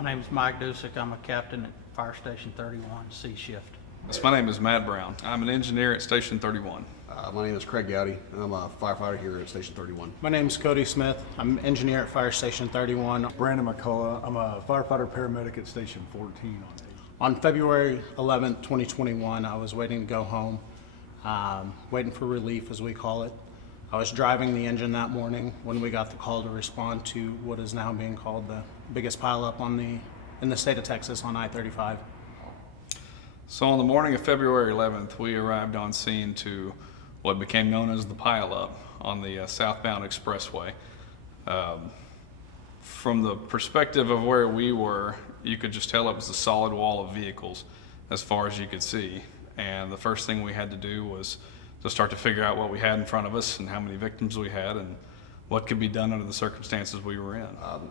My name is Mike Dusick. I'm a captain at Fire Station 31, C shift. Yes, my name is Matt Brown. I'm an engineer at Station 31. My name is Craig Gowdy. I'm a firefighter here at Station 31. My name is Cody Smith. I'm an engineer at Fire Station 31. Brandon McCullough. I'm a firefighter paramedic at Station 14 on 8. On February 11th, 2021, I was waiting to go home, waiting for relief as we call it. I was driving the engine that morning when we got the call to respond to what is now being called the biggest pileup in the state of Texas on I-35. So on the morning of February 11th, we arrived on scene to what became known as the Pileup on the southbound expressway. From the perspective of where we were, you could just tell it was a solid wall of vehicles as far as you could see. And the first thing we had to do was to start to figure out what we had in front of us and how many victims we had and what could be done under the circumstances we were in.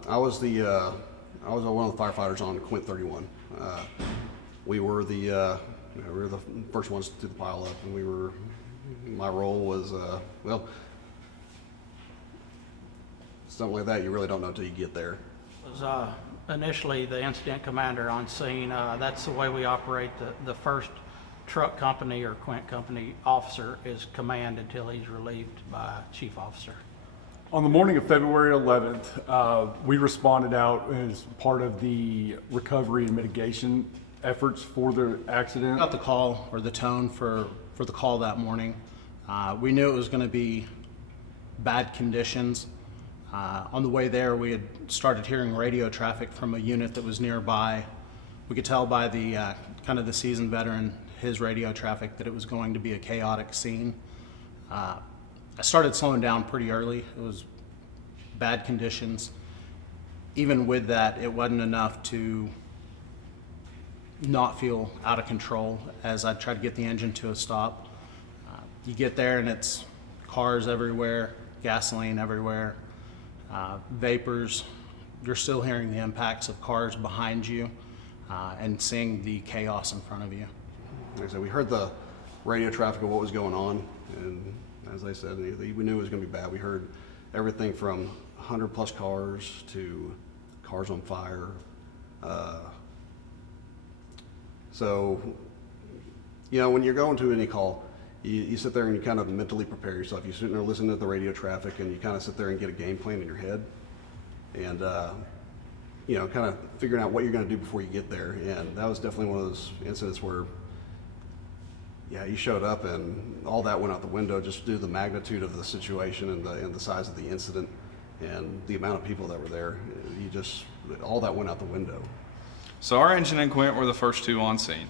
I was one of the firefighters on Quint 31. We were the first ones to the pileup, and my role was something like that you really don't know until you get there. I was initially the incident commander on scene. That's the way we operate. The first truck company or Quint company officer is command until he's relieved by a chief officer. On the morning of February 11th, we responded out as part of the recovery and mitigation efforts for the accident. Got the call or the tone for the call that morning. We knew it was going to be bad conditions. On the way there, we had started hearing radio traffic from a unit that was nearby. We could tell by the kind of the seasoned veteran, his radio traffic, that it was going to be a chaotic scene. I started slowing down pretty early. It was bad conditions. Even with that, it wasn't enough to not feel out of control as I tried to get the engine to a stop. You get there and it's cars everywhere, gasoline everywhere, vapors. You're still hearing the impacts of cars behind you and seeing the chaos in front of you. Like I said, we heard the radio traffic of what was going on, and as I said, we knew it was going to be bad. We heard everything from 100 plus cars to cars on fire. So, when you're going to any call, you sit there and you kind of mentally prepare yourself. You sit there listening to the radio traffic, and you kind of sit there and get a game plan in your head, and kind of figuring out what you're going to do before you get there. And that was definitely one of those incidents where, you showed up and all that went out the window just due to the magnitude of the situation and the size of the incident and the amount of people that were there. All that went out the window. So our engine and Quint were the first two on scene.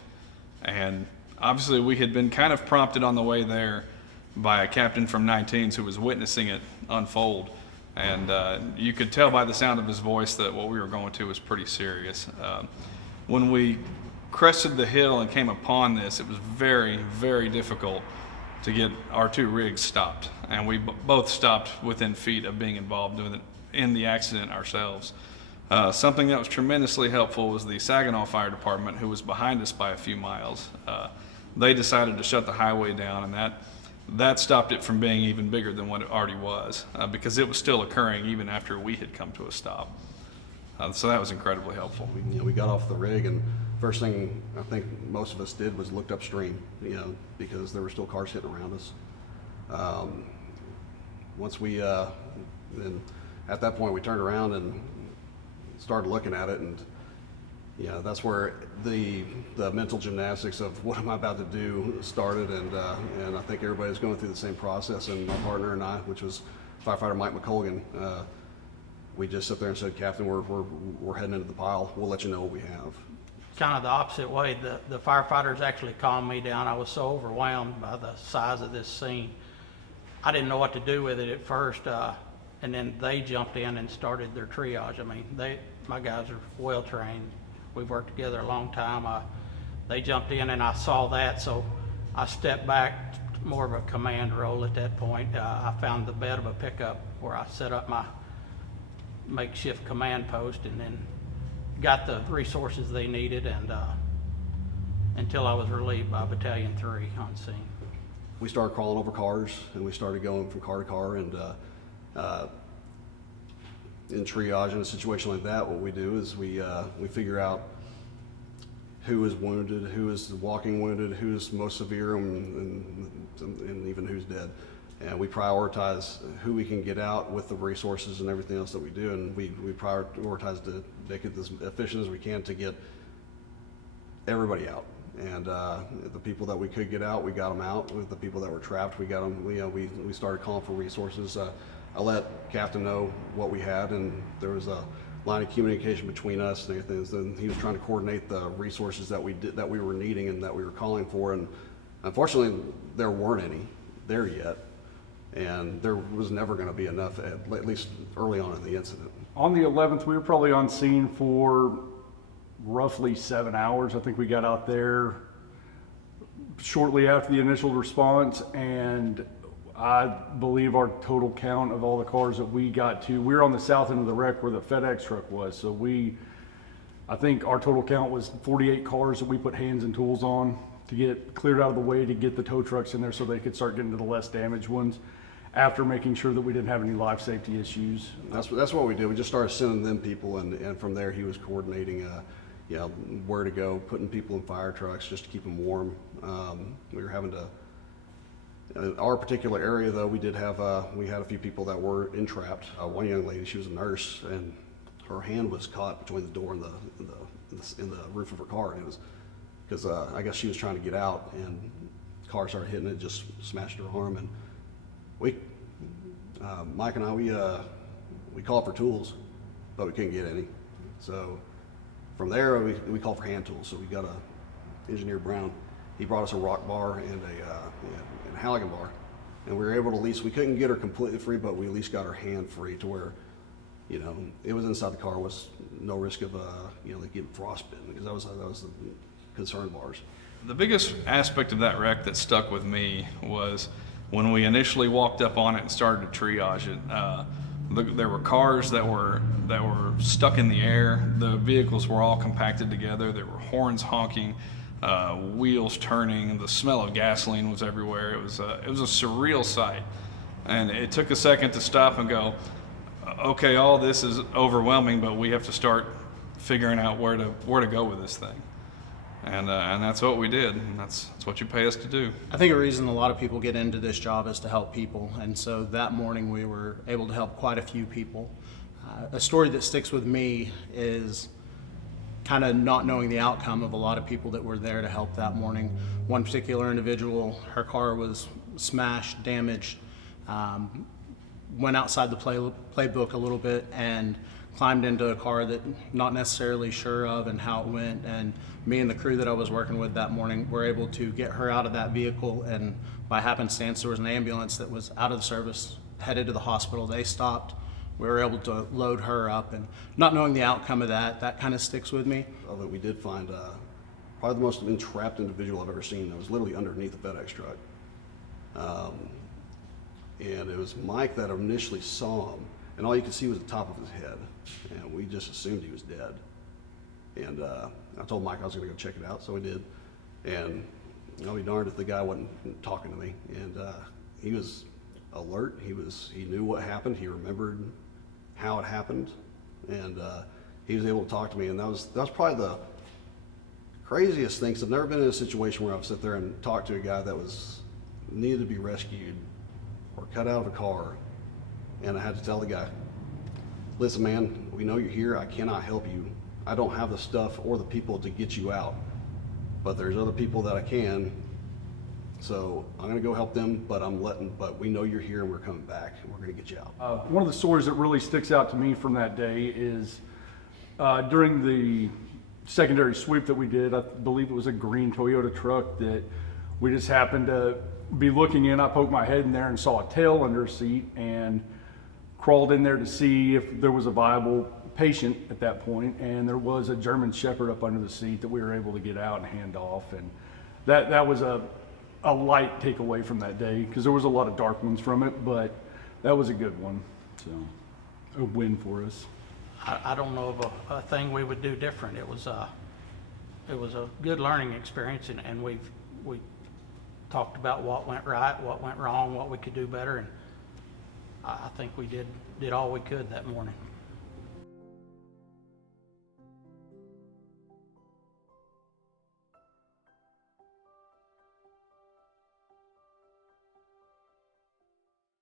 And obviously we had been kind of prompted on the way there by a captain from 19s who was witnessing it unfold. And you could tell by the sound of his voice that what we were going to was pretty serious. When we crested the hill and came upon this, it was very, very difficult to get our two rigs stopped. And we both stopped within feet of being involved in the accident ourselves. Something that was tremendously helpful was the Saginaw Fire Department, who was behind us by a few miles. They decided to shut the highway down, and that stopped it from being even bigger than what it already was, because it was still occurring even after we had come to a stop. So that was incredibly helpful. We got off the rig, and first thing I think most of us did was looked upstream, because there were still cars hitting around us. Once we, then at that point we turned around and started looking at it, and that's where the mental gymnastics of what am I about to do started, and I think everybody was going through the same process, and my partner and I, which was firefighter Mike McCullough, we just sat there and said, Captain, we're heading into the pile. We'll let you know what we have. Kind of the opposite way. The firefighters actually calmed me down. I was so overwhelmed by the size of this scene. I didn't know what to do with it at first, and then they jumped in and started their triage. I mean, my guys are well trained. We've worked together a long time. They jumped in and I saw that, so I stepped back, more of a command role at that point. I found the bed of a pickup where I set up my makeshift command post, and then got the resources they needed, and until I was relieved by Battalion 3 on scene. We started crawling over cars, and we started going from car to car, and in triage in a situation like that, what we do is we figure out who is wounded, who is walking wounded, who's most severe, and even who's dead. And we prioritize who we can get out with the resources and everything else that we do, and we prioritize to make it as efficient as we can to get everybody out. And the people that we could get out, we got them out. With the people that were trapped, we got them. We started calling for resources. I let Captain know what we had, and there was a line of communication between us and everything. Then he was trying to coordinate the resources that we were needing and that we were calling for. And unfortunately, there weren't any there yet, and there was never going to be enough, at least early on in the incident. On the 11th, we were probably on scene for roughly 7 hours. I think we got out there shortly after the initial response, and I believe our total count of all the cars that we got to, we were on the south end of the wreck where the FedEx truck was. So I think our total count was 48 cars that we put hands and tools on to get cleared out of the way to get the tow trucks in there so they could start getting to the less damaged ones, after making sure that we didn't have any life safety issues. That's what we did. We just started sending them people, and from there he was coordinating where to go, putting people in fire trucks just to keep them warm. We were having to, in our particular area though, we had a few people that were entrapped. One young lady, she was a nurse, and her hand was caught between the door and the roof of her car. And it was because I guess she was trying to get out, and the car started hitting it, just smashed her arm. And Mike and I, we called for tools, but we couldn't get any. So from there, we called for hand tools. So we got Engineer Brown. He brought us a rock bar and a Halligan bar, and we were able to at least, we couldn't get her completely free, but we at least got her hand free to where, it was inside the car, was no risk of, like getting frostbitten, because that was the concern of ours. The biggest aspect of that wreck that stuck with me was when we initially walked up on it and started to triage it. There were cars that were stuck in the air. The vehicles were all compacted together. There were horns honking, wheels turning. The smell of gasoline was everywhere. It was a surreal sight, and it took a second to stop and go, okay, all this is overwhelming, but we have to start figuring out where to go with this thing. And that's what we did, and that's what you pay us to do. I think a reason a lot of people get into this job is to help people, and so that morning we were able to help quite a few people. A story that sticks with me is kind of not knowing the outcome of a lot of people that were there to help that morning. One particular individual, her car was smashed, damaged, went outside the playbook a little bit and climbed into a car that not necessarily sure of and how it went, and me and the crew that I was working with that morning were able to get her out of that vehicle, and by happenstance there was an ambulance that was out of the service headed to the hospital. They stopped, we were able to load her up, and not knowing the outcome of that kind of sticks with me. Of it, we did find probably the most entrapped individual I've ever seen. That was literally underneath the FedEx truck, and it was Mike that initially saw him, and all you could see was the top of his head, and we just assumed he was dead. And I told Mike I was going to go check it out, so we did. And I'll be darned if the guy wasn't talking to me. And he was alert. He knew what happened. He remembered how it happened, and he was able to talk to me. And that was probably the craziest thing. 'Cause I've never been in a situation where I've sat there and talked to a guy that needed to be rescued or cut out of a car, and I had to tell the guy, listen, man, we know you're here. I cannot help you. I don't have the stuff or the people to get you out, but there's other people that I can. So I'm going to go help them, but we know you're here and we're coming back and we're going to get you out. One of the stories that really sticks out to me from that day is during the secondary sweep that we did, I believe it was a green Toyota truck that we just happened to be looking in. I poked my head in there and saw a tail under a seat and crawled in there to see if there was a viable patient at that point, and there was a German Shepherd up under the seat that we were able to get out and hand off. And that was a light takeaway from that day, because there was a lot of dark ones from it, but that was a good one. So a win for us. I don't know of a thing we would do different. It was a good learning experience, and we talked about what went right, what went wrong, what we could do better, and I think we did all we could that morning.